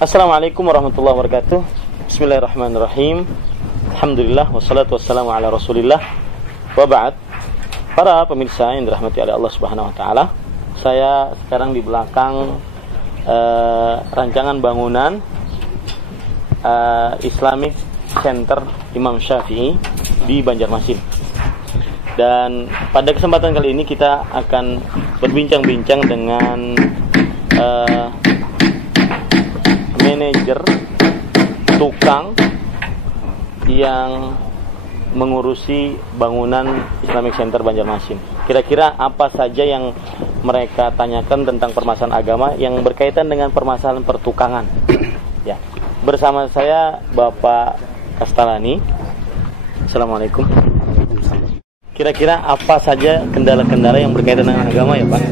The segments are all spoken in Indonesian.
Assalamualaikum warahmatullahi wabarakatuh. Bismillahirrahmanirrahim. Alhamdulillah wassalatu wassalamu ala Rasulillah. Wa ba'd. Para pemirsa yang dirahmati oleh Allah Subhanahu wa taala, saya sekarang di belakang rancangan bangunan Islamic Center Imam Syafi'i di Banjarmasin. Dan pada kesempatan kali ini kita akan berbincang-bincang dengan manajer tukang yang mengurusi bangunan Islamic Center Banjarmasin. Kira-kira apa saja yang mereka tanyakan tentang permasalahan agama yang berkaitan dengan permasalahan pertukangan. Ya, bersama saya Bapak Kastalani. Assalamualaikum. Kira-kira apa saja kendala-kendala yang berkaitan dengan agama ya Pak,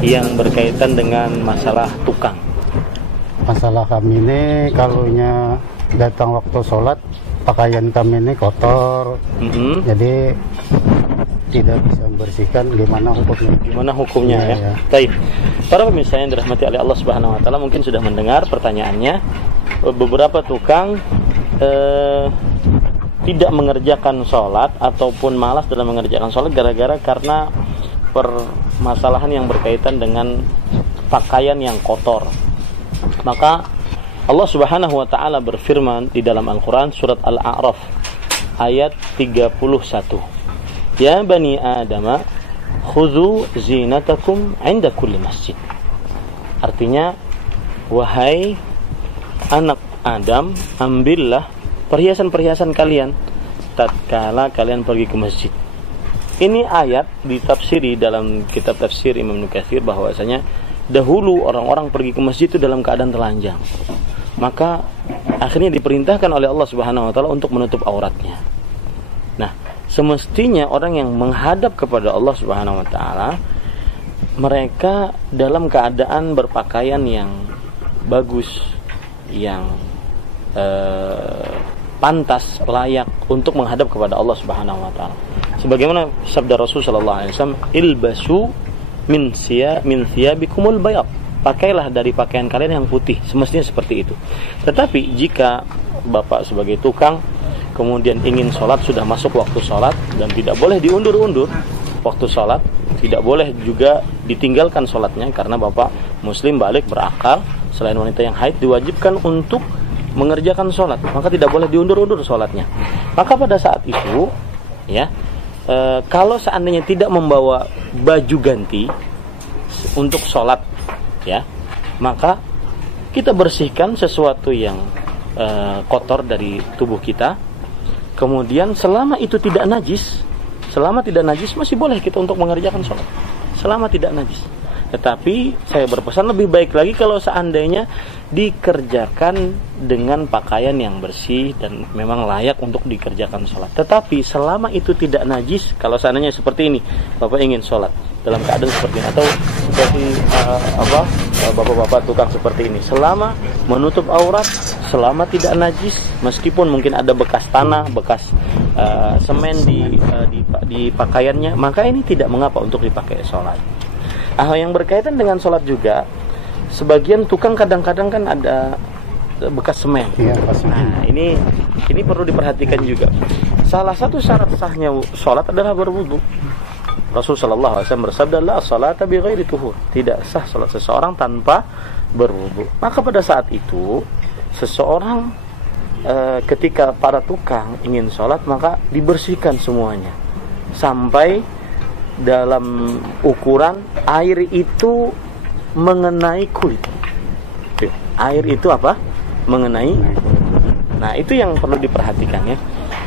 yang berkaitan dengan masalah tukang? Masalah kami ini kalunya datang waktu sholat, pakaian kami ini kotor, jadi tidak bisa membersihkan. Gimana hukumnya? Gimana hukumnya ya? Baik. Para pemirsa yang dirahmati oleh Allah Subhanahu Wa Taala mungkin sudah mendengar pertanyaannya. Beberapa tukang tidak mengerjakan sholat ataupun malas dalam mengerjakan sholat karena permasalahan yang berkaitan dengan pakaian yang kotor. Maka Allah Subhanahu wa taala berfirman di dalam Al-Qur'an surat Al-A'raf ayat 31. Ya bani Adam, khudhu zinatakum 'inda kulli masjid. Artinya, wahai anak Adam, ambillah perhiasan-perhiasan kalian tatkala kalian pergi ke masjid. Ini ayat ditafsiri dalam kitab tafsir Imam Ibnu Katsir bahwasanya dahulu orang-orang pergi ke masjid itu dalam keadaan telanjang. Maka akhirnya diperintahkan oleh Allah Subhanahu wa taala untuk menutup auratnya. Nah, semestinya orang yang menghadap kepada Allah Subhanahu wa taala mereka dalam keadaan berpakaian yang bagus, yang pantas, layak untuk menghadap kepada Allah Subhanahu wa taala. Sebagaimana sabda Rasul sallallahu alaihi wasallam, ilbasu min thiyabikumul bayad. Pakailah dari pakaian kalian yang putih, semestinya seperti itu. Tetapi jika Bapak sebagai tukang kemudian ingin sholat, sudah masuk waktu sholat dan tidak boleh diundur-undur waktu sholat, tidak boleh juga ditinggalkan sholatnya karena Bapak muslim balik berakal, selain wanita yang haid diwajibkan untuk mengerjakan sholat, maka tidak boleh diundur-undur sholatnya. Maka pada saat itu ya, kalau seandainya tidak membawa baju ganti untuk sholat ya, maka kita bersihkan sesuatu yang kotor dari tubuh kita. Kemudian selama itu tidak najis, masih boleh kita untuk mengerjakan sholat selama tidak najis. Tetapi saya berpesan lebih baik lagi kalau seandainya dikerjakan dengan pakaian yang bersih dan memang layak untuk dikerjakan sholat. Tetapi selama itu tidak najis, kalau seandainya seperti ini, Bapak ingin sholat dalam keadaan seperti ini, atau seperti bapak-bapak tukang seperti ini, selama menutup aurat, selama tidak najis, meskipun mungkin ada bekas tanah, bekas semen di pakaiannya, maka ini tidak mengapa untuk dipakai sholat. Yang berkaitan dengan sholat juga, sebagian tukang kadang-kadang kan ada bekas semen. Ya, nah, ini perlu diperhatikan juga. Salah satu syarat sahnya sholat adalah berwudu. Rasulullah sallallahu alaihi wasallam bersabda, la salata bi ghairi tuhur. Tidak sah sholat seseorang tanpa berwudu. Maka pada saat itu seseorang ketika para tukang ingin sholat, maka dibersihkan semuanya sampai dalam ukuran air itu mengenai kulit. Air itu apa? Mengenai. Nah, itu yang perlu diperhatikan ya.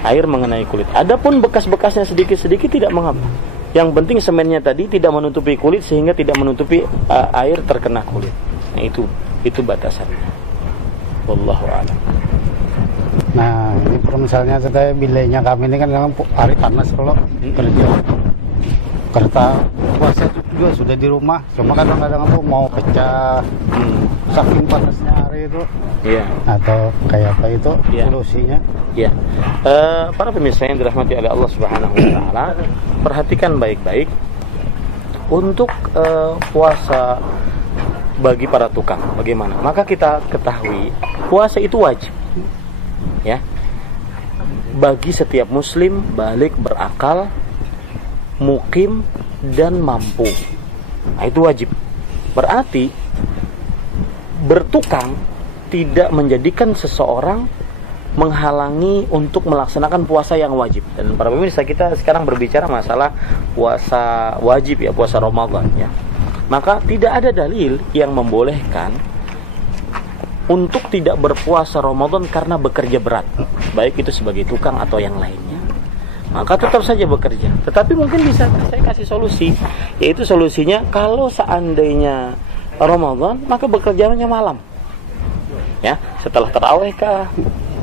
Air mengenai kulit. Adapun bekas-bekasnya sedikit-sedikit tidak mengapa. Yang penting semennya tadi tidak menutupi kulit sehingga tidak menutupi air terkena kulit. Nah, itu batasannya. Wallahu a'lam. Nah, ini misalnya saya bilayanya kami ini kan memang hari panas kalau kerja. kereta puasa itu juga sudah di rumah, cuma kadang-kadang tuh mau pecah, saking panasnya hari itu, atau kayak apa itu solusinya. Para pemirsa yang dirahmati oleh Allah Subhanahu Wa Taala, perhatikan baik-baik untuk puasa bagi para tukang. Bagaimana? Maka kita ketahui puasa itu wajib, ya, bagi setiap muslim balik berakal, mukim dan mampu. Nah, itu wajib. Berarti bertukang tidak menjadikan seseorang menghalangi untuk melaksanakan puasa yang wajib. Dan para pemirsa, kita sekarang berbicara masalah puasa wajib, ya, puasa Ramadan, ya. Maka tidak ada dalil yang membolehkan untuk tidak berpuasa Ramadan karena bekerja berat, baik itu sebagai tukang atau yang lainnya. Maka tetap saja bekerja. Tetapi mungkin bisa saya kasih solusi, yaitu solusinya kalau seandainya Ramadan, maka bekerjanya malam, ya, setelah tarawih kah,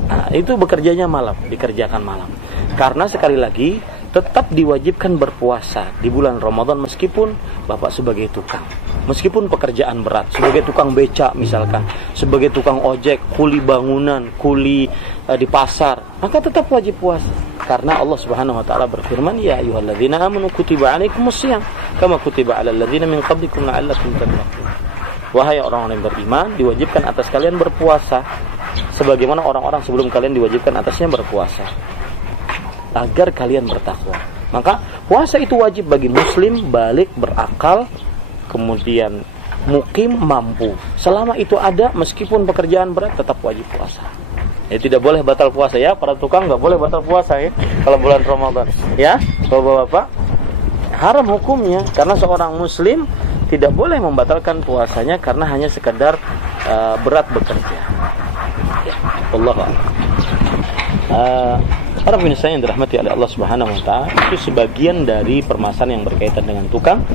nah, itu bekerjanya malam, dikerjakan malam. Karena sekali lagi tetap diwajibkan berpuasa di bulan Ramadan meskipun Bapak sebagai tukang, meskipun pekerjaan berat, sebagai tukang becak misalkan, sebagai tukang ojek, kuli bangunan, kuli di pasar, maka tetap wajib puasa. Karena Allah Subhanahu Wa Taala berfirman, ya ayyuhalladzina amanu kutiba alaikumusiyam kama kutiba alal ladzina min qablikum la'allakum tattaqun. Wahai orang-orang yang beriman, diwajibkan atas kalian berpuasa sebagaimana orang-orang sebelum kalian diwajibkan atasnya berpuasa, agar kalian bertakwa. Maka puasa itu wajib bagi muslim balik berakal, kemudian mukim mampu. Selama itu ada, meskipun pekerjaan berat, tetap wajib puasa. Ya, tidak boleh batal puasa, ya. Para tukang nggak boleh batal puasa, ya, kalau bulan Ramadan, ya, bapak-bapak. Haram hukumnya, karena seorang muslim tidak boleh membatalkan puasanya karena hanya sekedar berat bekerja. Ya, Allah. Para pemirsa yang dirahmati oleh Allah Subhanahu Wa Taala, itu sebagian dari permasalahan yang berkaitan dengan tukang.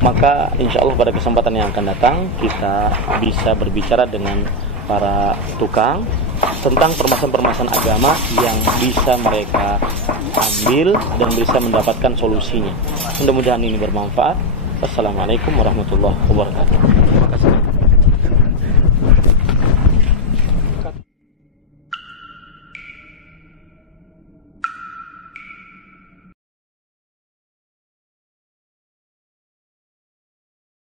Maka insya Allah pada kesempatan yang akan datang kita bisa berbicara dengan para tukang tentang permasalahan-permasalahan agama yang bisa mereka ambil dan bisa mendapatkan solusinya. Mudah-mudahan ini bermanfaat. Wassalamualaikum warahmatullahi wabarakatuh. Terima kasih.